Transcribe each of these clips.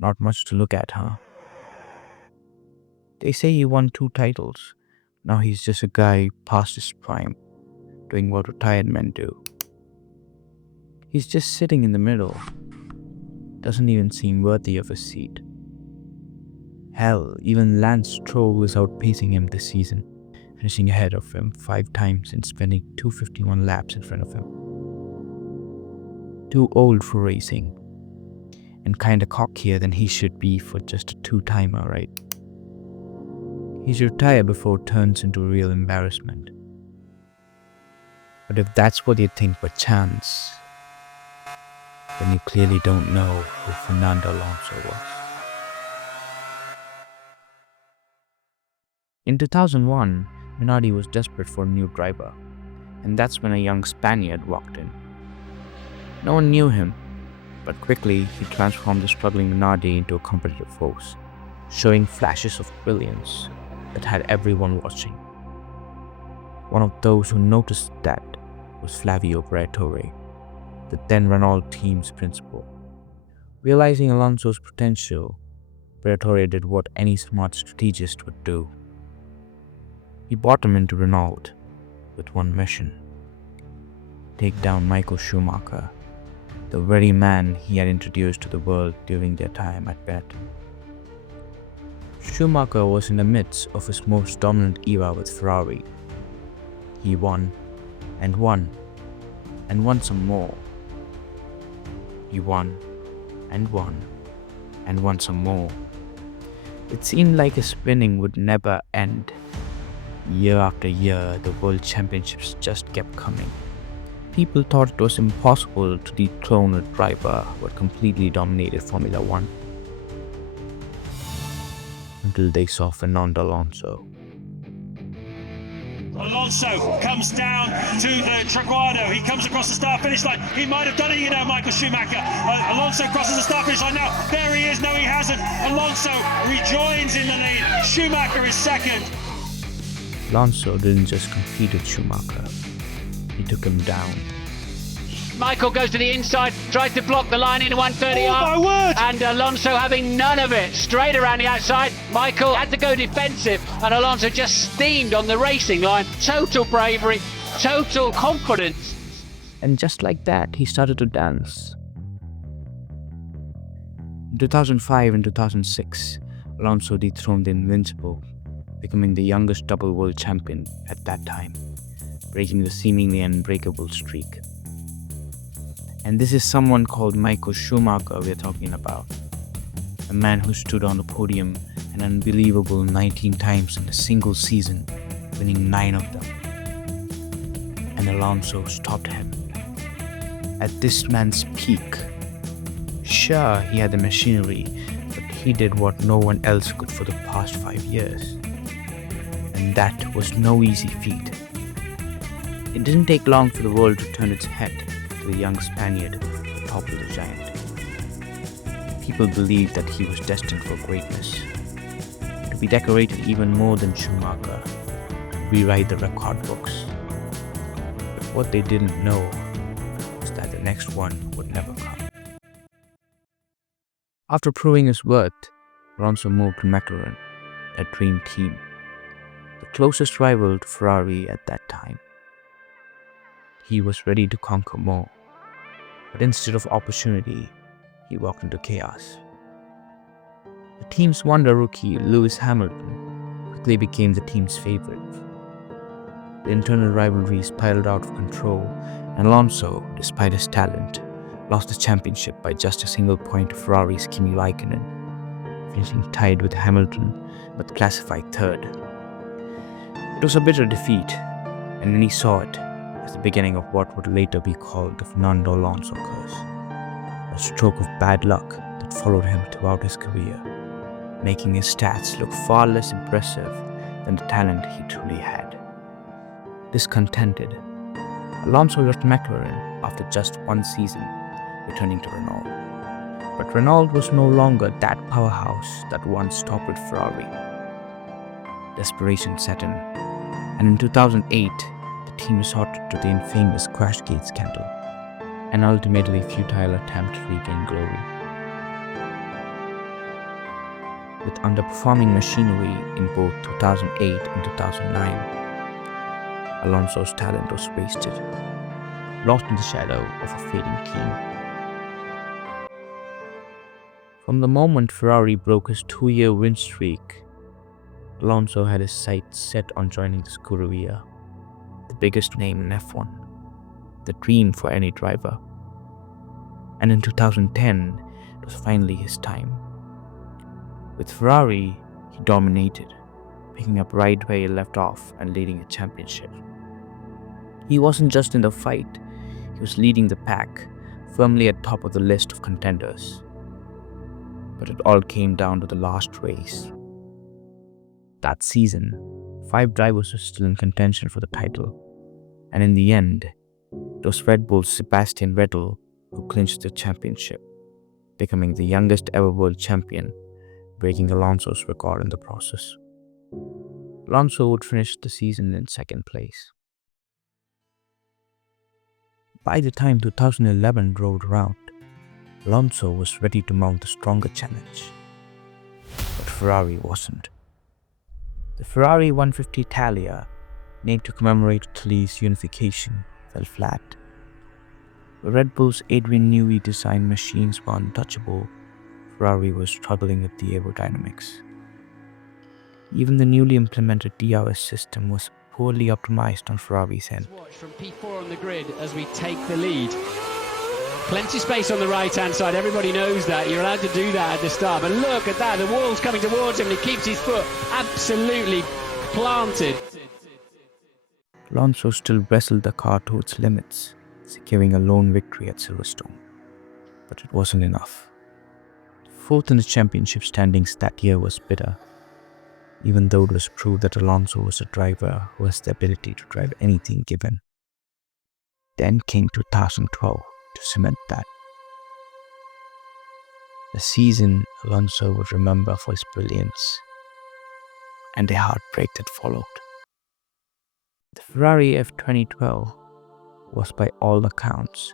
Not much to look at, huh? They say he won 2 titles. Now he's just a guy past his prime, doing what retired men do. He's just sitting in the middle. Doesn't even seem worthy of a seat. Hell, even Lance Stroll is outpacing him this season, finishing ahead of him 5 times and spending 251 laps in front of him. Too old for racing, and kinda cockier than he should be for just a 2-timer, right? He should retire before it turns into a real embarrassment. But if that's what you think perchance, then you clearly don't know who Fernando Alonso was. In 2001, Minardi was desperate for a new driver, and that's when a young Spaniard walked in. No one knew him, but quickly he transformed the struggling Minardi into a competitive force, showing flashes of brilliance that had everyone watching. One of those who noticed that was Flavio Briatore, the then Renault team's principal. Realizing Alonso's potential, Briatore did what any smart strategist would do. He brought him into Renault with one mission: take down Michael Schumacher, the very man he had introduced to the world during their time at Benetton. Schumacher was in the midst of his most dominant era with Ferrari. He won, and won, and won some more. He won, and won, and won some more. It seemed like his winning would never end. Year after year, the World Championships just kept coming. People thought it was impossible to dethrone a driver who had completely dominated Formula One. Until they saw Fernando Alonso. Alonso comes down to the Traguardo. He comes across the start-finish line. He might have done it, Michael Schumacher. Alonso crosses the start-finish line now. There he is. No, he hasn't. Alonso rejoins in the lead. Schumacher is second. Alonso didn't just compete with Schumacher. He took him down. Michael goes to the inside, tries to block the line in 130 Oh, my word! and Alonso having none of it. Straight around the outside, Michael had to go defensive, and Alonso just steamed on the racing line. Total bravery, total confidence. And just like that, he started to dance. In 2005 and 2006, Alonso dethroned the Invincible, becoming the youngest double world champion at that time, breaking the seemingly unbreakable streak. And this is someone called Michael Schumacher we're talking about. A man who stood on the podium an unbelievable 19 times in a single season, winning 9 of them. And Alonso stopped him. At this man's peak, sure, he had the machinery, but he did what no one else could for the past 5 years. And that was no easy feat. It didn't take long for the world to turn its head to the young Spaniard at the top of the giant. People believed that he was destined for greatness, to be decorated even more than Schumacher, and rewrite the record books. But what they didn't know was that the next one would never come. After proving his worth, Alonso moved to McLaren, a dream team, the closest rival to Ferrari at that time. He was ready to conquer more, but instead of opportunity, he walked into chaos. The team's wonder rookie, Lewis Hamilton, quickly became the team's favorite. The internal rivalry spiraled out of control, and Alonso, despite his talent, lost the championship by just a single point to Ferrari's Kimi Raikkonen, finishing tied with Hamilton but classified third. It was a bitter defeat, and many saw it as the beginning of what would later be called the Fernando Alonso curse, a stroke of bad luck that followed him throughout his career, making his stats look far less impressive than the talent he truly had. Discontented, Alonso left McLaren after just 1 season, returning to Renault. But Renault was no longer that powerhouse that once topped with Ferrari. Desperation set in, and in 2008, the team resorted to the infamous Crashgate scandal, an ultimately futile attempt to regain glory. With underperforming machinery in both 2008 and 2009, Alonso's talent was wasted, lost in the shadow of a fading team. From the moment Ferrari broke his 2-year win streak, Alonso had his sights set on joining the Scuderia, the biggest name in F1, the dream for any driver. And in 2010, it was finally his time. With Ferrari, he dominated, picking up right where he left off and leading a championship. He wasn't just in the fight, he was leading the pack, firmly at top of the list of contenders. But it all came down to the last race. That season, 5 drivers were still in contention for the title, and in the end, it was Red Bull's Sebastian Vettel who clinched the championship, becoming the youngest ever world champion, breaking Alonso's record in the process. Alonso would finish the season in second place. By the time 2011 rolled around, Alonso was ready to mount a stronger challenge. But Ferrari wasn't. The Ferrari 150 Italia, named to commemorate Italy's unification, fell flat. Where Red Bull's Adrian Newey designed machines were untouchable, Ferrari was struggling with the aerodynamics. Even the newly implemented DRS system was poorly optimized on Ferrari's end. Watch from P4 on the grid as we take the lead. Plenty of space on the right-hand side. Everybody knows that. You're allowed to do that at the start. But look at that. The wall's coming towards him and he keeps his foot absolutely planted. Alonso still wrestled the car to its limits, securing a lone victory at Silverstone. But it wasn't enough. Fourth in the championship standings that year was bitter, even though it was proved that Alonso was a driver who has the ability to drive anything given. Then came 2012 to cement that. A season Alonso would remember for his brilliance, and the heartbreak that followed. The Ferrari F2012 was by all accounts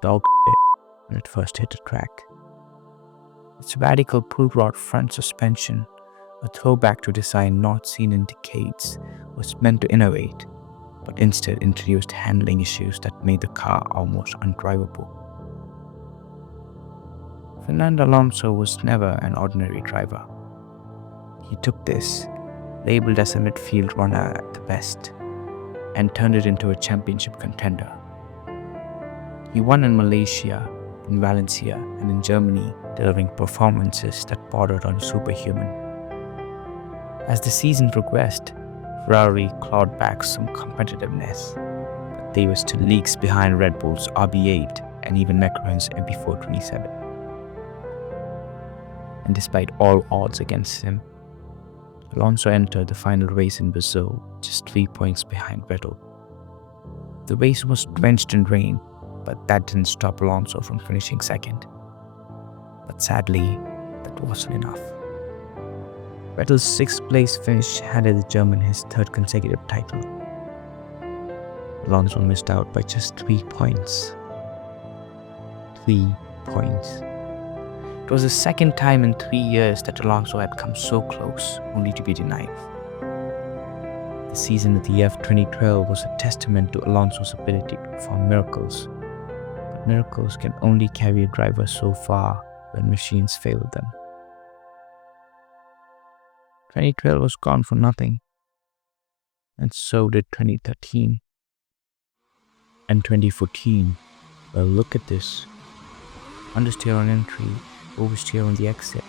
dog shit when it first hit the track. Its radical pull rod front suspension, a throwback to design not seen in decades, was meant to innovate, but instead introduced handling issues that made the car almost undrivable. Fernando Alonso was never an ordinary driver. He took this, labeled as a midfield runner at the best, and turned it into a championship contender. He won in Malaysia, in Valencia, and in Germany, delivering performances that bordered on superhuman. As the season progressed, Ferrari clawed back some competitiveness, but they were still leagues behind Red Bull's RB8 and even McLaren's MP427. And despite all odds against him, Alonso entered the final race in Brazil just 3 points behind Vettel. The race was drenched in rain, but that didn't stop Alonso from finishing second. But sadly, that wasn't enough. Vettel's 6th place finish handed the German his 3rd consecutive title. Alonso missed out by just 3 points. 3 points. It was the 2nd time in 3 years that Alonso had come so close, only to be denied. The season of the F2012 was a testament to Alonso's ability to perform miracles. But miracles can only carry a driver so far when machines fail them. 2012 was gone for nothing. And so did 2013. And 2014. Well, look at this. Understeer on entry, oversteer on the exit.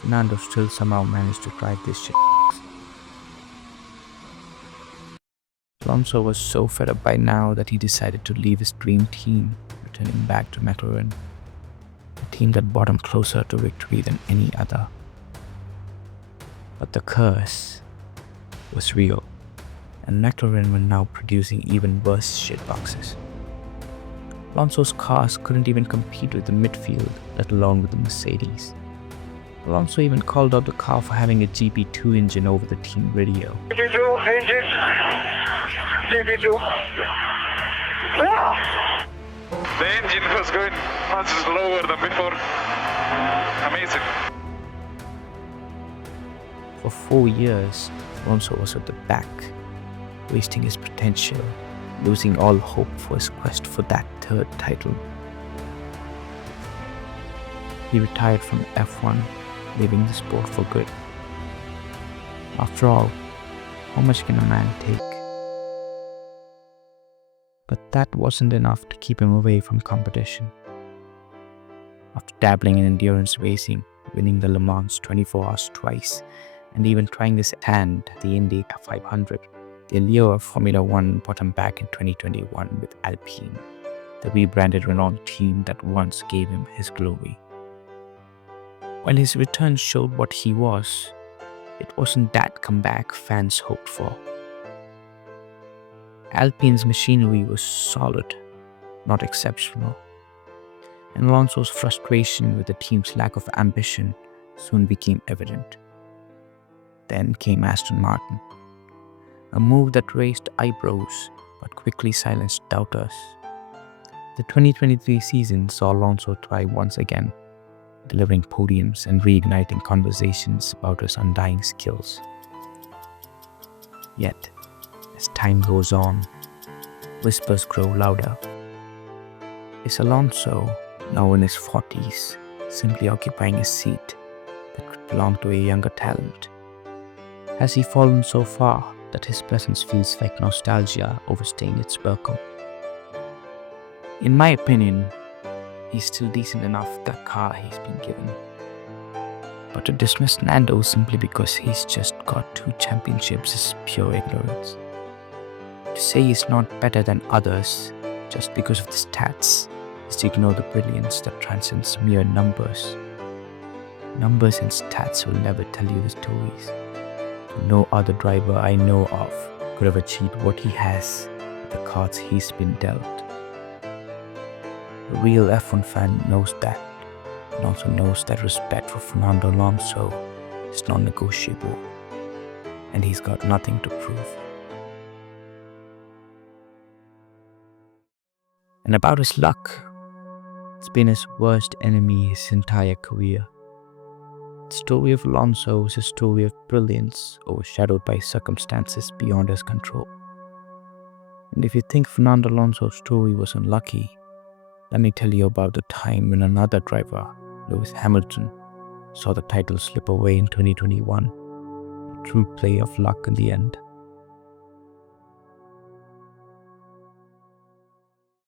Fernando still somehow managed to drive this shit. Alonso was so fed up by now that he decided to leave his dream team, returning back to McLaren, a team that brought him closer to victory than any other. But the curse was real, and McLaren were now producing even worse shitboxes. Alonso's cars couldn't even compete with the midfield, let alone with the Mercedes. Alonso even called out the car for having a GP2 engine over the team radio. GP2 engine. GP2. The engine was going much slower than before. Amazing. For 4 years, Alonso was at the back, wasting his potential, losing all hope for his quest for that third title. He retired from F1, leaving the sport for good. After all, how much can a man take? But that wasn't enough to keep him away from competition. After dabbling in endurance racing, winning the Le Mans 24 Hours twice, and even trying his hand at the Indy 500, the allure of Formula One brought him back in 2021 with Alpine, the rebranded Renault team that once gave him his glory. While his return showed what he was, it wasn't that comeback fans hoped for. Alpine's machinery was solid, not exceptional, and Alonso's frustration with the team's lack of ambition soon became evident. Then came Aston Martin, a move that raised eyebrows but quickly silenced doubters. The 2023 season saw Alonso thrive once again, delivering podiums and reigniting conversations about his undying skills. Yet, as time goes on, whispers grow louder. Is Alonso, now in his 40s, simply occupying a seat that could belong to a younger talent? Has he fallen so far that his presence feels like nostalgia overstaying its welcome? In my opinion, he's still decent enough for the car he's been given. But to dismiss Nando simply because he's just got 2 championships is pure ignorance. To say he's not better than others just because of the stats is to ignore the brilliance that transcends mere numbers. Numbers and stats will never tell you the stories. No other driver I know of could have achieved what he has with the cards he's been dealt. A real F1 fan knows that, and also knows that respect for Fernando Alonso is non-negotiable, and he's got nothing to prove. And about his luck, it's been his worst enemy his entire career. The story of Alonso is a story of brilliance overshadowed by circumstances beyond his control. And if you think Fernando Alonso's story was unlucky, let me tell you about the time when another driver, Lewis Hamilton, saw the title slip away in 2021, a true play of luck in the end.